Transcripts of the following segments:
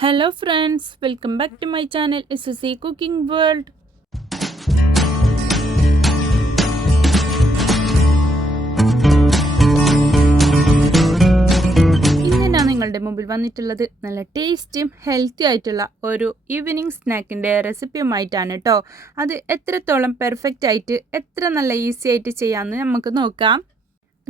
Hello friends, welcome back to my channel SSC Cooking World. ഇങ്ങനെയാണ് നിങ്ങളുടെ മുമ്പിൽ വന്നിട്ടുള്ളത് നല്ല ടേസ്റ്റിയും ഹെൽത്തി ആയിട്ടുള്ള ഒരു ഈവനിങ് സ്നാക്കിൻ്റെ റെസിപ്പിയുമായിട്ടാണ് കേട്ടോ. അത് എത്രത്തോളം പെർഫെക്റ്റ് ആയിട്ട് എത്ര നല്ല ഈസി ആയിട്ട് ചെയ്യാമെന്ന് നമുക്ക് നോക്കാം.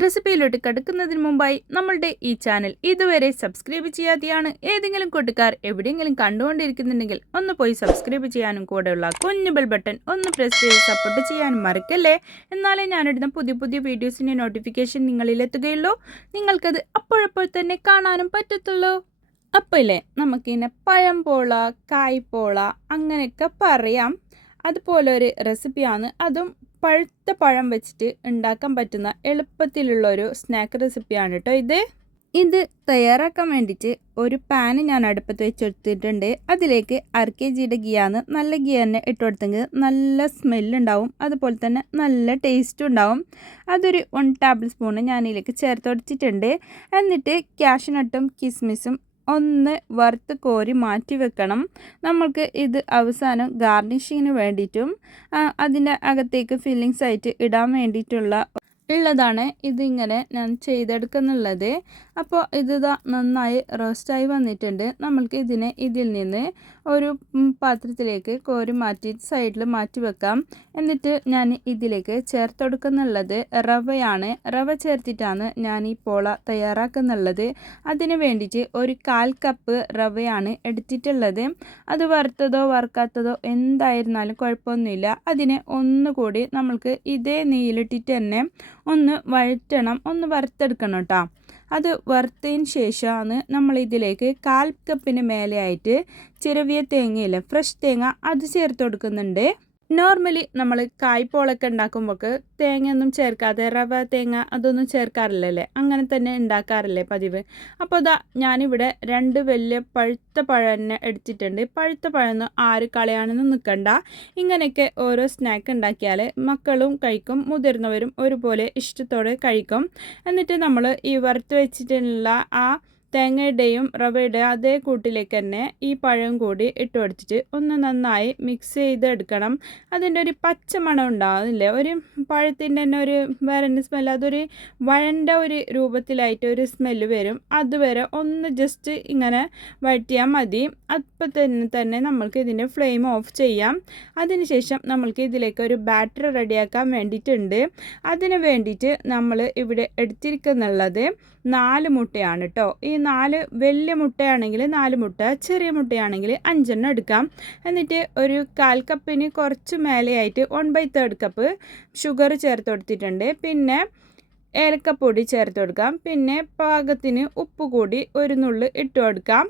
റെസിപ്പിയിലോട്ട് കടക്കുന്നതിന് മുമ്പായി നമ്മളുടെ ഈ ചാനൽ ഇതുവരെ സബ്സ്ക്രൈബ് ചെയ്യാതെയാണ് ഏതെങ്കിലും കൂട്ടുകാർ എവിടെയെങ്കിലും കണ്ടുകൊണ്ടിരിക്കുന്നുണ്ടെങ്കിൽ ഒന്ന് പോയി സബ്സ്ക്രൈബ് ചെയ്യാനും കൂടെയുള്ള കുഞ്ഞു ബെൽ ബട്ടൺ ഒന്ന് പ്രസ് ചെയ്ത് സപ്പോർട്ട് ചെയ്യാനും മറക്കല്ലേ. എന്നാലേ ഞാനിടുന്ന പുതിയ പുതിയ വീഡിയോസിൻ്റെ നോട്ടിഫിക്കേഷൻ നിങ്ങളിലെത്തുകയുള്ളൂ, നിങ്ങൾക്കത് അപ്പോഴപ്പോൾ തന്നെ കാണാനും പറ്റത്തുള്ളൂ. അപ്പോൾ ഇല്ലേ, നമുക്കിങ്ങനെ പഴംപോള, കായ്പോള അങ്ങനെയൊക്കെ പറയാം. അതുപോലെ ഒരു റെസിപ്പിയാണ്, അതും പഴുത്ത പഴം വെച്ചിട്ട് ഉണ്ടാക്കാൻ പറ്റുന്ന എളുപ്പത്തിലുള്ളൊരു സ്നാക്ക് റെസിപ്പിയാണ് കേട്ടോ ഇത് തയ്യാറാക്കാൻ വേണ്ടിയിട്ട് ഒരു പാന് ഞാൻ അടുപ്പത്ത് വെച്ചെടുത്തിട്ടുണ്ട്. അതിലേക്ക് 1/2 kg ഗീയാണ്. നല്ല ഗീ തന്നെ ഇട്ട് കൊടുത്തെങ്കിൽ നല്ല സ്മെല്ലുണ്ടാവും, അതുപോലെ തന്നെ നല്ല ടേസ്റ്റും ഉണ്ടാവും. അതൊരു 1 ടേബിൾ സ്പൂൺ ഞാനിതിലേക്ക് ചേർത്ത് കൊടുത്തിട്ടുണ്ട്. എന്നിട്ട് കാഷ്യൂനട്ടും കിസ്മിസും ഒന്ന് വറുത്ത് കോരി മാറ്റി വെക്കണം. നമ്മൾക്ക് ഇത് അവസാനം ഗാർണിഷിങ്ങിന് വേണ്ടിയിട്ടും അതിൻ്റെ അകത്തേക്ക് ഫില്ലിങ്സ് ആയിട്ട് ഇടാൻ ഉള്ളതാണ് ഇതിങ്ങനെ ഞാൻ ചെയ്തെടുക്കുന്നുള്ളത്. അപ്പോൾ ഇത് നന്നായി റോസ്റ്റായി വന്നിട്ടുണ്ട്. നമ്മൾക്ക് ഇതിൽ നിന്ന് ഒരു പാത്രത്തിലേക്ക് കോരി മാറ്റി സൈഡിൽ മാറ്റി വെക്കാം. എന്നിട്ട് ഞാൻ ഇതിലേക്ക് ചേർത്ത് കൊടുക്കുന്നുള്ളത് റവയാണ്. റവ ചേർത്തിട്ടാണ് ഞാൻ ഈ പോള തയ്യാറാക്കുന്നുള്ളത്. അതിന് വേണ്ടിയിട്ട് ഒരു 1/4 കപ്പ് റവയാണ് എടുത്തിട്ടുള്ളത്. അത് വറുത്തതോ വറുക്കാത്തതോ എന്തായിരുന്നാലും കുഴപ്പമൊന്നുമില്ല. അതിനെ ഒന്നുകൂടി നമ്മൾക്ക് ഇതേ നെയ്യിലിട്ടിട്ട് തന്നെ ഒന്ന് വഴറ്റണം, ഒന്ന് വറുത്തെടുക്കണം കേട്ടോ. അത് വറുത്തതിന് ശേഷമാണ് നമ്മൾ ഇതിലേക്ക് 1/4 കപ്പിന് മേലെയായിട്ട് ചിരവിയ തേങ്ങയില്ലേ, ഫ്രഷ് തേങ്ങ, അത് ചേർത്ത് കൊടുക്കുന്നുണ്ട്. നോർമലി നമ്മൾ കായ്പോളൊക്കെ ഉണ്ടാക്കുമ്പോൾ തേങ്ങയൊന്നും ചേർക്കാതെ റവ തേങ്ങ അതൊന്നും ചേർക്കാറില്ലല്ലേ, അങ്ങനെ തന്നെ ഉണ്ടാക്കാറില്ലേ പതിവ്. അപ്പോൾ ഞാനിവിടെ 2 വലിയ പഴുത്ത പഴം തന്നെ എടുത്തിട്ടുണ്ട്. പഴുത്ത പഴമൊന്നും ആര് കളയാണെന്ന് നിൽക്കണ്ട. ഇങ്ങനെയൊക്കെ ഓരോ സ്നാക്ക് ഉണ്ടാക്കിയാൽ മക്കളും കഴിക്കും, മുതിർന്നവരും ഒരുപോലെ ഇഷ്ടത്തോടെ കഴിക്കും. എന്നിട്ട് നമ്മൾ ഈ വറുത്ത് വെച്ചിട്ടുള്ള ആ തേങ്ങയുടെയും റവയുടെയും അതേ കൂട്ടിലേക്ക് തന്നെ ഈ പഴം കൂടി ഇട്ട് കൊടുത്തിട്ട് ഒന്ന് നന്നായി മിക്സ് ചെയ്തെടുക്കണം. അതിൻ്റെ ഒരു പച്ച മണം ഉണ്ടാകുന്നില്ലേ, ഒരു പഴത്തിൻ്റെ തന്നെ ഒരു വേറെ സ്മെല്ല്, അതൊരു വഴണ്ട ഒരു രൂപത്തിലായിട്ട് ഒരു സ്മെല്ല് വരും. അതുവരെ ഒന്ന് ജസ്റ്റ് ഇങ്ങനെ വഴറ്റിയാൽ മതി. അപ്പം തന്നെ നമ്മൾക്ക് ഇതിൻ്റെ ഫ്ലെയിം ഓഫ് ചെയ്യാം. അതിനുശേഷം നമ്മൾക്ക് ഇതിലേക്ക് ഒരു ബാറ്റർ റെഡിയാക്കാൻ വേണ്ടിയിട്ടുണ്ട്. അതിന് വേണ്ടിയിട്ട് നമ്മൾ ഇവിടെ എടുത്തിരിക്കുന്നുള്ളത് 4 മുട്ടയാണ് കേട്ടോ. ഈ 4 വലിയ മുട്ടയാണെങ്കിൽ 4 മുട്ട, ചെറിയ മുട്ടയാണെങ്കിൽ 5 എണ്ണം എടുക്കാം. എന്നിട്ട് ഒരു 1/4 കപ്പിന് കുറച്ച് മേലെയായിട്ട് 1/3 കപ്പ് ഷുഗർ ചേർത്ത് കൊടുത്തിട്ടുണ്ട്. പിന്നെ ഏലക്കപ്പൊടി ചേർത്ത് കൊടുക്കാം. പിന്നെ പാകത്തിന് ഉപ്പ് കൂടി ഒരു നുള്ള് ഇട്ട് കൊടുക്കാം.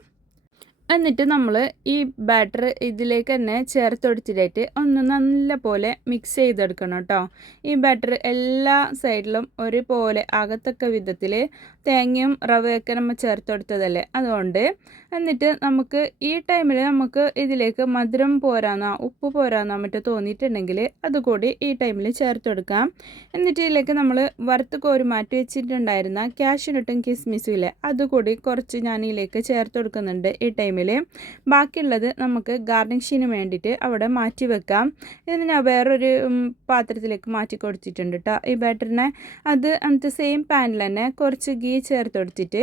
എന്നിട്ട് നമ്മൾ ഈ ബാറ്റർ ഇതിലേക്ക് തന്നെ ചേർത്ത് കൊടുത്തിട്ടായിട്ട് ഒന്ന് നല്ല പോലെ മിക്സ് ചെയ്തെടുക്കണം കേട്ടോ. ഈ ബാറ്റർ എല്ലാ സൈഡിലും ഒരുപോലെ ആകത്തക്ക വിധത്തിൽ തേങ്ങയും റവയൊക്കെ നമ്മൾ ചേർത്ത് കൊടുത്തതല്ലേ, അതുകൊണ്ട്. എന്നിട്ട് നമുക്ക് ഈ ടൈമിൽ നമുക്ക് ഇതിലേക്ക് മധുരം പോരാന്നോ ഉപ്പ് പോരാന്നോ മറ്റോ തോന്നിയിട്ടുണ്ടെങ്കിൽ അതുകൂടി ഈ ടൈമിൽ ചേർത്ത് കൊടുക്കാം. എന്നിട്ട് ഇതിലേക്ക് നമ്മൾ വറുത്ത് കോരി മാറ്റി വെച്ചിട്ടുണ്ടായിരുന്ന കാഷ്യൂനട്ടും കിസ്മിസും ഇല്ലേ, അതുകൂടി കുറച്ച് ഞാൻ ഇതിലേക്ക് ചേർത്ത് കൊടുക്കുന്നുണ്ട് ഈ ടൈമിൽ. ബാക്കിയുള്ളത് നമുക്ക് ഗാർണിഷിന് വേണ്ടിയിട്ട് അവിടെ മാറ്റി വെക്കാം. ഇതിന് ഞാൻ വേറൊരു പാത്രത്തിലേക്ക് മാറ്റി കൊടുത്തിട്ടുണ്ട് കേട്ടോ ഈ ബാറ്ററിനെ. അത് എന്നിട്ട് സെയിം പാനിൽ തന്നെ കുറച്ച് ഗീ ചേർത്ത് കൊടുത്തിട്ട്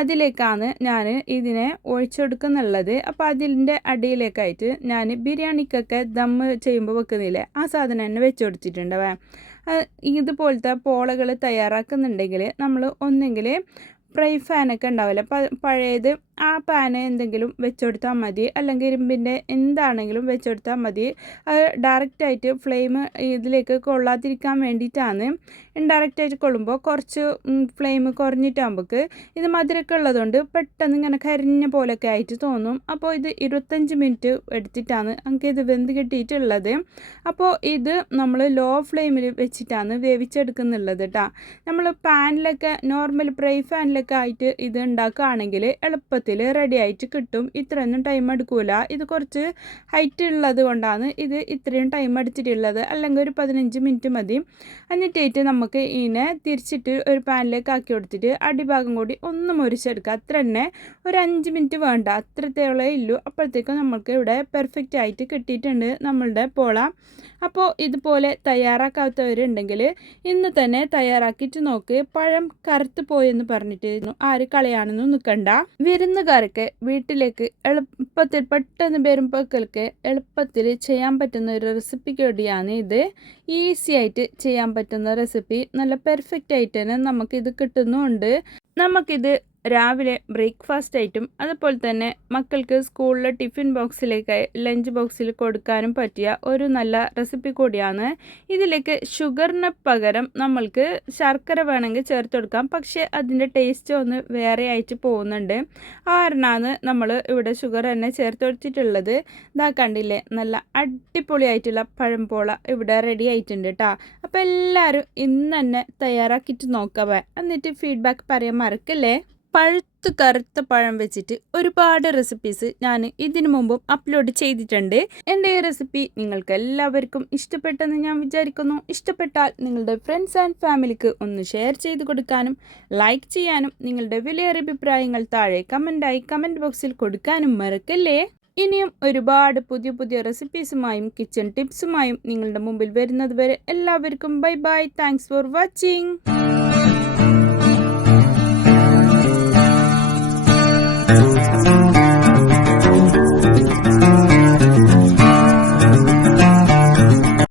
അതിലേക്കാണ് ഞാൻ ഇതിനെ ഒഴിച്ചെടുക്കുന്നുള്ളത്. അപ്പോൾ അതിൻ്റെ അടിയിലേക്കായിട്ട് ഞാൻ ബിരിയാണിക്കൊക്കെ ദമ്മ് ചെയ്യുമ്പോൾ വെക്കുന്നില്ലേ, ആ സാധനം തന്നെ വെച്ച് കൊടുത്തിട്ടുണ്ട്. ഇതുപോലത്തെ പോളകൾ തയ്യാറാക്കുന്നുണ്ടെങ്കിൽ നമ്മൾ ഒന്നെങ്കിൽ ഫ്രൈ ഫാനൊക്കെ ഉണ്ടാവില്ല പഴയത്, ആ പാന് എന്തെങ്കിലും വെച്ചുകൊടുത്താൽ മതി, അല്ലെങ്കിൽ ഇരുമ്പിൻ്റെ എന്താണെങ്കിലും വെച്ചുകൊടുത്താൽ മതി. അത് ഡയറക്റ്റായിട്ട് ഫ്ലെയിം ഇതിലേക്ക് കൊള്ളാതിരിക്കാൻ വേണ്ടിയിട്ടാണ്. ഇൻഡയറക്റ്റായിട്ട് കൊള്ളുമ്പോൾ കുറച്ച് ഫ്ലെയിം കുറഞ്ഞിട്ടാകുമ്പോൾ ഇത് മധുരമൊക്കെ ഉള്ളതുകൊണ്ട് പെട്ടെന്ന് ഇങ്ങനെ കരിഞ്ഞ പോലെയൊക്കെ ആയിട്ട് തോന്നും. അപ്പോൾ ഇത് 25 മിനിറ്റ് എടുത്തിട്ടാണ് നമുക്കിത് വെന്ത് കിട്ടിയിട്ടുള്ളത്. അപ്പോൾ ഇത് നമ്മൾ ലോ ഫ്ലെയിമിൽ വെച്ചിട്ടാണ് വേവിച്ചെടുക്കുന്നുള്ളത് കേട്ടോ. നമ്മൾ പാനിലൊക്കെ നോർമൽ ഫ്രൈ ഫാനിലൊക്കെ ആയിട്ട് ഇത് ഉണ്ടാക്കുകയാണെങ്കിൽ എളുപ്പത്തിൽ എളുപ്പത്തിൽ റെഡി ആയിട്ട് കിട്ടും. ഇത്രയൊന്നും ടൈം എടുക്കൂല. ഇത് കുറച്ച് ഹൈറ്റ് ഉള്ളത് കൊണ്ടാണ് ഇത് ഇത്രയും ടൈം എടുത്തിട്ടുള്ളത്. അല്ലെങ്കിൽ ഒരു 15 മിനിറ്റ് മതി. എന്നിട്ടായിട്ട് നമുക്ക് ഇതിനെ തിരിച്ചിട്ട് ഒരു പാനിലേക്ക് ആക്കി കൊടുത്തിട്ട് അടിഭാഗം കൂടി ഒന്ന് മുരിച്ചെടുക്കുക. അത്ര തന്നെ ഒരു 5 മിനിറ്റ് വേണ്ട, അത്രത്തോളേ ഇല്ലൂ. അപ്പോഴത്തേക്കും നമുക്ക് ഇവിടെ പെർഫെക്റ്റ് ആയിട്ട് കിട്ടിയിട്ടുണ്ട് നമ്മളുടെ പോള. അപ്പോൾ ഇതുപോലെ തയ്യാറാക്കാത്തവരുണ്ടെങ്കിൽ ഇന്ന് തന്നെ തയ്യാറാക്കിയിട്ട് നോക്ക്. പഴം കറുത്ത് പോയെന്ന് പറഞ്ഞിട്ട് ആര് കളയാണെന്നും നിൽക്കണ്ട. വിരുന്നുകാർക്ക് വീട്ടിലേക്ക് എളുപ്പത്തിൽ പെട്ടെന്ന് വരുമ്പോഴേക്ക് എളുപ്പത്തിൽ ചെയ്യാൻ പറ്റുന്ന ഒരു റെസിപ്പിക്ക് വേണ്ടിയാണ് ഇത്. ഈസി ആയിട്ട് ചെയ്യാൻ പറ്റുന്ന റെസിപ്പി, നല്ല പെർഫെക്റ്റ് ആയിട്ട് തന്നെ നമുക്കിത് കിട്ടുന്നുമുണ്ട്. നമുക്കിത് രാവിലെ ബ്രേക്ക്ഫാസ്റ്റ് ആയിട്ടും അതുപോലെ തന്നെ മക്കൾക്ക് സ്കൂളിൽ ടിഫിൻ ബോക്സിലേക്ക് ലഞ്ച് ബോക്സിൽ കൊടുക്കാനും പറ്റിയ ഒരു നല്ല റെസിപ്പി കൂടിയാണ്. ഇതിലേക്ക് ഷുഗറിന് പകരം നമ്മൾക്ക് ശർക്കര വേണമെങ്കിൽ ചേർത്ത് കൊടുക്കാം. പക്ഷേ അതിൻ്റെ ടേസ്റ്റ് ഒന്ന് വേറെ ആയിട്ട് പോകുന്നുണ്ട്. കാരണമാണ് നമ്മൾ ഇവിടെ ഷുഗർ തന്നെ ചേർത്ത് കൊടുത്തിട്ടുള്ളത്. ഇതാ കണ്ടില്ലേ, നല്ല അടിപൊളിയായിട്ടുള്ള പഴംപോള ഇവിടെ റെഡി ആയിട്ടുണ്ട് കേട്ടോ. അപ്പോൾ എല്ലാവരും ഇന്ന് തന്നെ തയ്യാറാക്കിയിട്ട് നോക്കാം. എന്നിട്ട് ഫീഡ്ബാക്ക് പറയാൻ മറക്കല്ലേ. പഴുത്ത് കറുത്ത പഴം വെച്ചിട്ട് ഒരുപാട് റെസിപ്പീസ് ഞാൻ ഇതിനു മുമ്പും അപ്ലോഡ് ചെയ്തിട്ടുണ്ട്. എൻ്റെ ഈ റെസിപ്പി നിങ്ങൾക്ക് എല്ലാവർക്കും ഇഷ്ടപ്പെട്ടെന്ന് ഞാൻ വിചാരിക്കുന്നു. ഇഷ്ടപ്പെട്ടാൽ നിങ്ങളുടെ ഫ്രണ്ട്സ് ആൻഡ് ഫാമിലിക്ക് ഒന്ന് ഷെയർ ചെയ്ത് കൊടുക്കാനും ലൈക്ക് ചെയ്യാനും നിങ്ങളുടെ വിലയേറിയ അഭിപ്രായങ്ങൾ താഴെ കമൻറ്റ് ബോക്സിൽ കൊടുക്കാനും മറക്കല്ലേ. ഇനിയും ഒരുപാട് പുതിയ റെസിപ്പീസുമായും കിച്ചൺ ടിപ്സുമായും നിങ്ങളുടെ മുമ്പിൽ വരുന്നത് വരെ എല്ലാവർക്കും bye bye. Thanks for watching.